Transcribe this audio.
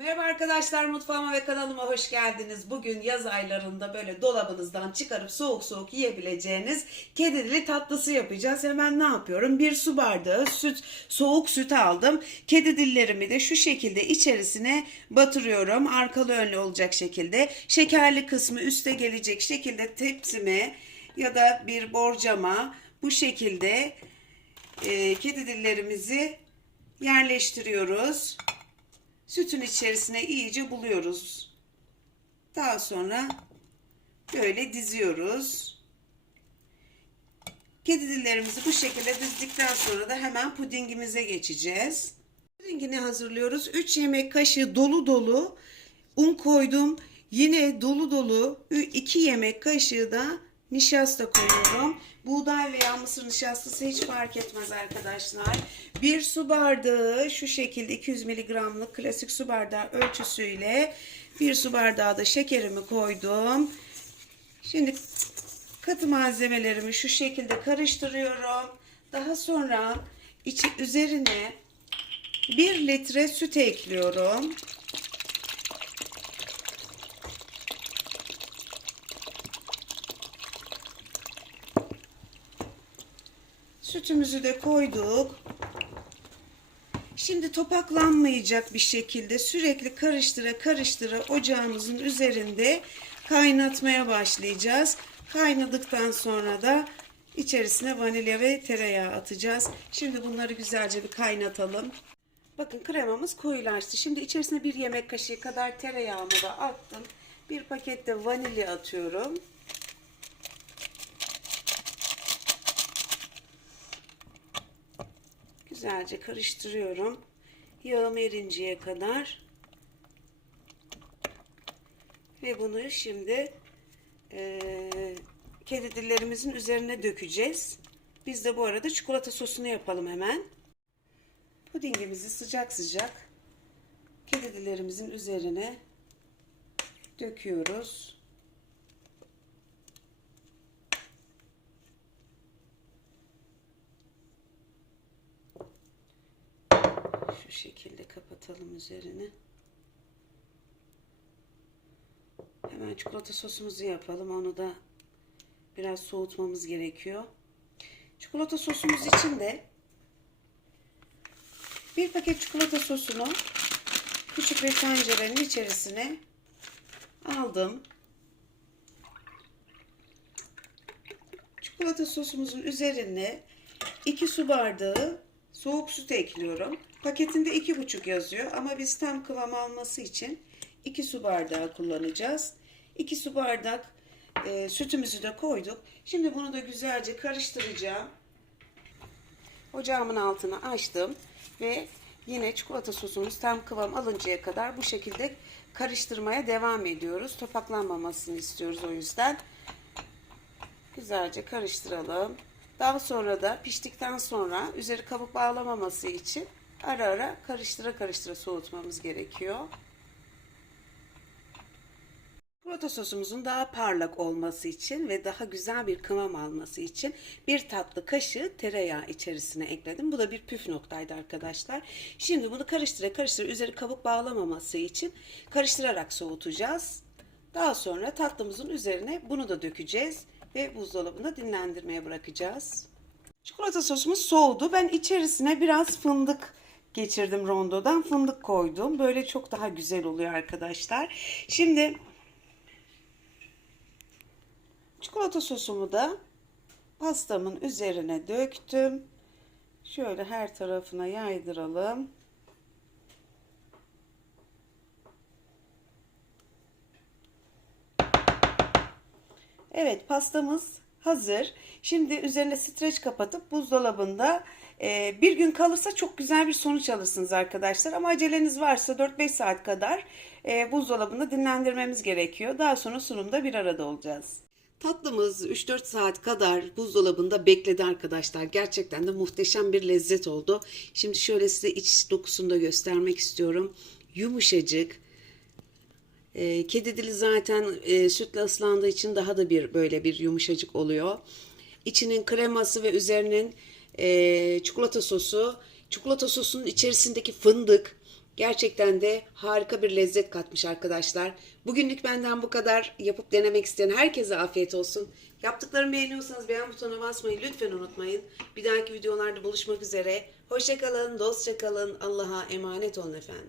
Merhaba arkadaşlar mutfağıma ve kanalıma hoş geldiniz. Bugün yaz aylarında böyle dolabınızdan çıkarıp soğuk soğuk yiyebileceğiniz kedi dili tatlısı yapacağız. Hemen ne yapıyorum? Bir su bardağı süt, soğuk süt aldım. Kedi dillerimi de şu şekilde içerisine batırıyorum. Arkalı önlü olacak şekilde. Şekerli kısmı üste gelecek şekilde tepsime ya da bir borcama bu şekilde e, kedi dillerimizi yerleştiriyoruz. Sütün içerisine iyice buluyoruz. Daha sonra böyle diziyoruz. Kedi dillerimizi bu şekilde dizdikten sonra da hemen pudingimize geçeceğiz. Pudingini hazırlıyoruz. 3 yemek kaşığı dolu dolu un koydum. Yine dolu dolu 2 yemek kaşığı da nişasta koyuyorum. Buğday veya mısır nişastası hiç fark etmez arkadaşlar. Bir su bardağı şu şekilde 200 miligramlık klasik su bardağı ölçüsüyle bir su bardağı da şekerimi koydum. Şimdi katı malzemelerimi şu şekilde karıştırıyorum. Daha sonra içi üzerine 1 litre süt ekliyorum. Sütümüzü de koyduk. Şimdi topaklanmayacak bir şekilde sürekli karıştıra karıştıra ocağımızın üzerinde kaynatmaya başlayacağız. Kaynadıktan sonra da içerisine vanilya ve tereyağı atacağız. Şimdi bunları güzelce bir kaynatalım. Bakın kremamız koyulaştı. Şimdi içerisine bir yemek kaşığı kadar tereyağımı da attım. Bir pakette vanilya atıyorum. Güzelce karıştırıyorum. Yağım erinceye kadar. Ve bunu şimdi e, kedi dillerimizin üzerine dökeceğiz. Biz de bu arada çikolata sosunu yapalım hemen. Pudingimizi sıcak sıcak kedi dillerimizin üzerine döküyoruz. Şu şekilde kapatalım üzerini. Hemen çikolata sosumuzu yapalım. Onu da biraz soğutmamız gerekiyor. Çikolata sosumuz için de bir paket çikolata sosunu küçük bir tencerenin içerisine aldım. Çikolata sosumuzun üzerine 2 su bardağı soğuk süt ekliyorum. Paketinde 2,5 yazıyor ama biz tam kıvam alması için 2 su bardağı kullanacağız. 2 su bardak e, sütümüzü de koyduk. Şimdi bunu da güzelce karıştıracağım. Ocağımın altını açtım ve yine çikolata sosumuz tam kıvam alıncaya kadar bu şekilde karıştırmaya devam ediyoruz. Topaklanmamasını istiyoruz o yüzden. Güzelce karıştıralım. Daha sonra da piştikten sonra üzeri kabuk bağlamaması için ara ara karıştıra karıştıra soğutmamız gerekiyor. Çikolata sosumuzun daha parlak olması için ve daha güzel bir kıvam alması için bir tatlı kaşığı tereyağı içerisine ekledim. Bu da bir püf noktaydı arkadaşlar. Şimdi bunu karıştıra karıştıra üzeri kabuk bağlamaması için karıştırarak soğutacağız. Daha sonra tatlımızın üzerine bunu da dökeceğiz ve buzdolabında dinlendirmeye bırakacağız. Çikolata sosumuz soğudu. Ben içerisine biraz fındık geçirdim rondodan. Fındık koydum. Böyle çok daha güzel oluyor arkadaşlar. Şimdi çikolata sosumu da pastamın üzerine döktüm. Şöyle her tarafına yaydıralım. Evet pastamız hazır. Şimdi üzerine streç kapatıp buzdolabında e, bir gün kalırsa çok güzel bir sonuç alırsınız arkadaşlar. Ama aceleniz varsa 4-5 saat kadar e, buzdolabında dinlendirmemiz gerekiyor. Daha sonra sunumda bir arada olacağız. Tatlımız 3-4 saat kadar buzdolabında bekledi arkadaşlar. Gerçekten de muhteşem bir lezzet oldu. Şimdi şöyle size iç dokusunu da göstermek istiyorum. Yumuşacık. E, kedi dili zaten e, sütle ıslandığı için daha da bir böyle bir yumuşacık oluyor. İçinin kreması ve üzerinin e, çikolata sosu. Çikolata sosunun içerisindeki fındık Gerçekten de harika bir lezzet katmış arkadaşlar. Bugünlük benden bu kadar. Yapıp denemek isteyen herkese afiyet olsun. Yaptıklarımı beğeniyorsanız beğen butonuna basmayı lütfen unutmayın. Bir dahaki videolarda buluşmak üzere. Hoşçakalın, dostça kalın. Allah'a emanet olun efendim.